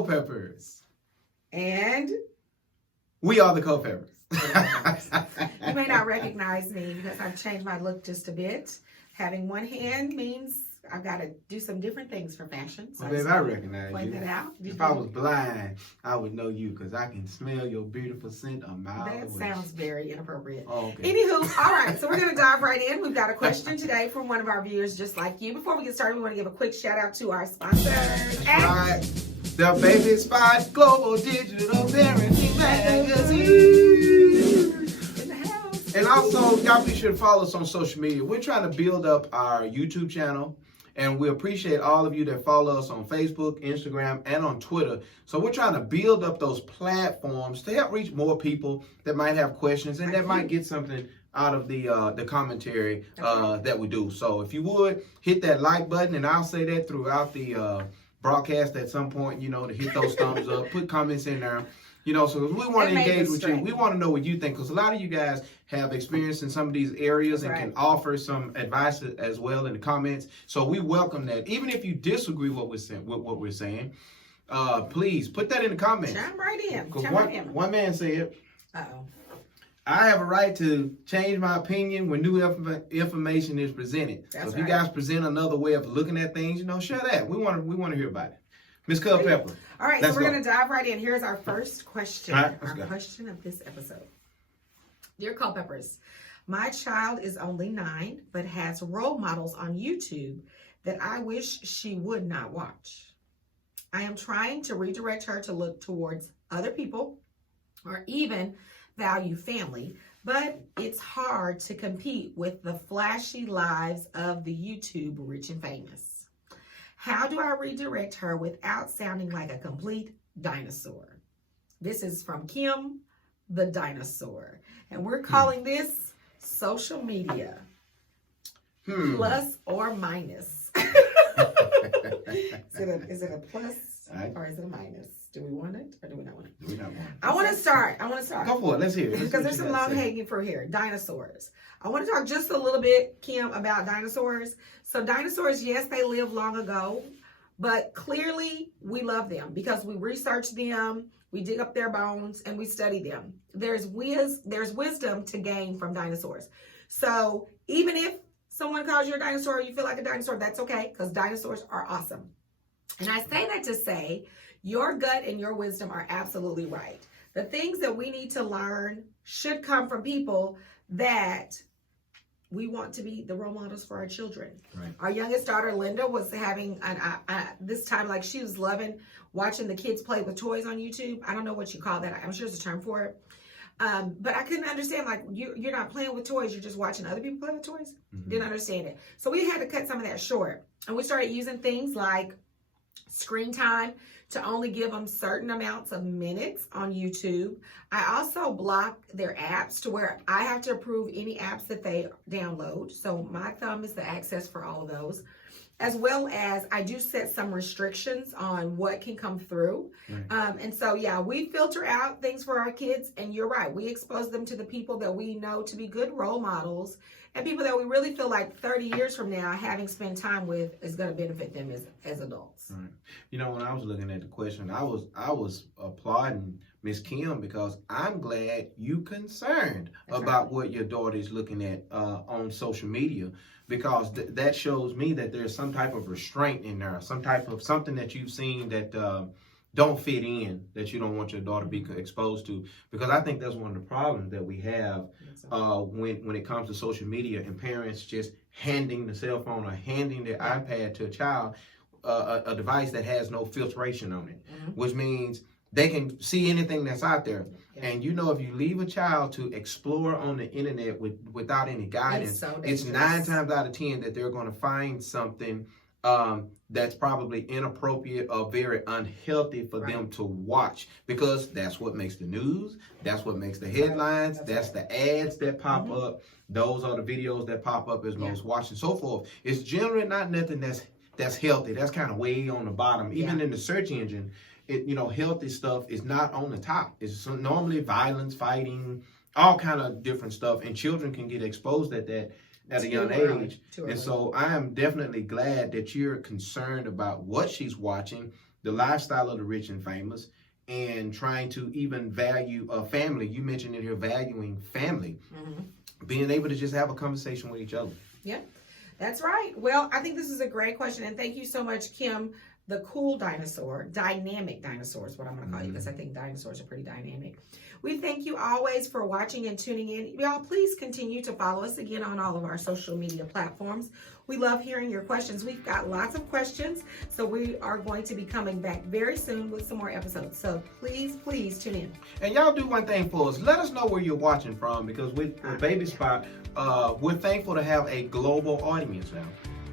Culpeppers. And We are the Culpeppers. you may not recognize me because I've changed my look just a bit. Having one hand means I've got to do some different things for fashion. So Babe, I recognize point you. that out. If I was blind, I would know you because I can smell your beautiful scent a mile That away. sounds very inappropriate. Oh, okay. Anywho, all right, so we're going to dive right in. We've got a question today from one of our viewers just like you. Before we get started, we want to give a quick shout out to our sponsors. Right. The Baby Spot Global Digital Parenting Magazine. In the house. And also, y'all be sure to follow us on social media. We're trying to build up our YouTube channel. And we appreciate all of you that follow us on Facebook, Instagram, and on Twitter. So we're trying to build up those platforms to help reach more people that might have questions and that might get something out of the commentary that we do. So if you would, hit that like button, and I'll say that throughout the broadcast at some point, to hit those thumbs up, put comments in there. So we want to engage with you. We want to know what you think, because a lot of you guys have experience in some of these areas and can offer some advice as well in the comments. So we welcome that. Even if you disagree with what we're saying, please put that in the comments. Chime right in. Because one man said, uh-oh, I have a right to change my opinion when new information is presented. That's so if you guys present another way of looking at things, share that. We want to hear about it. Ms. Culpepper. All right, so we're going to dive right in. Here's our first question. All right, our question of this episode. Dear Culpeppers, my child is only 9, but has role models on YouTube that I wish she would not watch. I am trying to redirect her to look towards other people or even value family, but it's hard to compete with the flashy lives of the YouTube rich and famous. How do I redirect her without sounding like a complete dinosaur? This is from Kim, the dinosaur. And we're calling this social media. Plus or minus. Is it a plus or is it a minus? Do we want it or do we not want it? Do we not want it? I want to start. Go for it. Let's hear it. Because there's some long hanging fruit here. Dinosaurs. I want to talk just a little bit, Kim, about dinosaurs. So dinosaurs, yes, they lived long ago, but clearly we love them because we research them, we dig up their bones, and we study them. There's wisdom to gain from dinosaurs. So even if someone calls you a dinosaur or you feel like a dinosaur, that's okay, because dinosaurs are awesome. And I say that to say your gut and your wisdom are absolutely right. The things that we need to learn should come from people that we want to be the role models for our children. Right. Our youngest daughter, Linda, was having this time, like she was loving watching the kids play with toys on YouTube. I don't know what you call that. I'm sure there's a term for it. But I couldn't understand, like, you're not playing with toys. You're just watching other people play with toys. Didn't understand it. So we had to cut some of that short. And we started using things like screen time to only give them certain amounts of minutes on YouTube. I also block their apps to where I have to approve any apps that they download. So my thumb is the access for all of those. As well as I do set some restrictions on what can come through. Right. And so, yeah, we filter out things for our kids. And you're right. We expose them to the people that we know to be good role models and people that we really feel like 30 years from now, having spent time with is going to benefit them as adults. Right. When I was looking at the question, I was applauding Miss Kim because I'm glad you concerned about what your daughter is looking at on social media, because that shows me that there's some type of restraint in there, some type of something that you've seen that don't fit in, that you don't want your daughter to be exposed to. Because I think that's one of the problems that we have when it comes to social media and parents just handing the cell phone or handing their iPad to a child, a device that has no filtration on it, which means they can see anything that's out there. And if you leave a child to explore on the internet without any guidance, it's 9 times out of 10 that they're going to find something that's probably inappropriate or very unhealthy for them to watch, because that's what makes the news, that's what makes the headlines, that's the ads that pop up, those are the videos that pop up as most watched and so forth. It's generally not nothing that's healthy. That's kind of way on the bottom. Even in the search engine, healthy stuff is not on the top. It's normally violence, fighting, all kind of different stuff, and children can get exposed at that at a young age. And so I am definitely glad that you're concerned about what she's watching the lifestyle of the rich and famous, and trying to even value a family. You mentioned in here valuing family, being able to just have a conversation with each other. Yeah, that's right. Well, I think this is a great question, and thank you so much, Kim, the cool dinosaur, dynamic dinosaur is what I'm going to call you, because I think dinosaurs are pretty dynamic. We thank you always for watching and tuning in. Y'all, please continue to follow us again on all of our social media platforms. We love hearing your questions. We've got lots of questions, so we are going to be coming back very soon with some more episodes. So please, please tune in. And y'all do one thing for us. Let us know where you're watching from, because with Baby Spot, we're thankful to have a global audience now.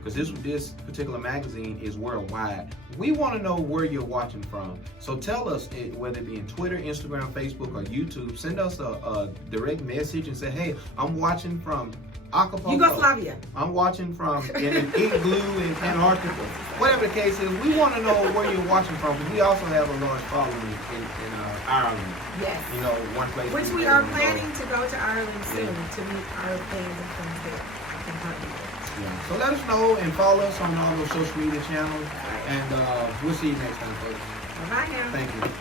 Because this particular magazine is worldwide. We want to know where you're watching from. So tell us, whether it be in Twitter, Instagram, Facebook, or YouTube, send us a direct message and say, hey, I'm watching from Acapulco. Yugoslavia. I'm watching from in an igloo in Antarctica. Whatever the case is, we want to know where you're watching from. We also have a large following in Ireland. Yes. You know, one place. Which we are planning to go to Ireland soon to meet our fans and friends there. Yeah. So let us know and follow us on all those social media channels. And we'll see you next time, folks. Bye-bye now. Thank you.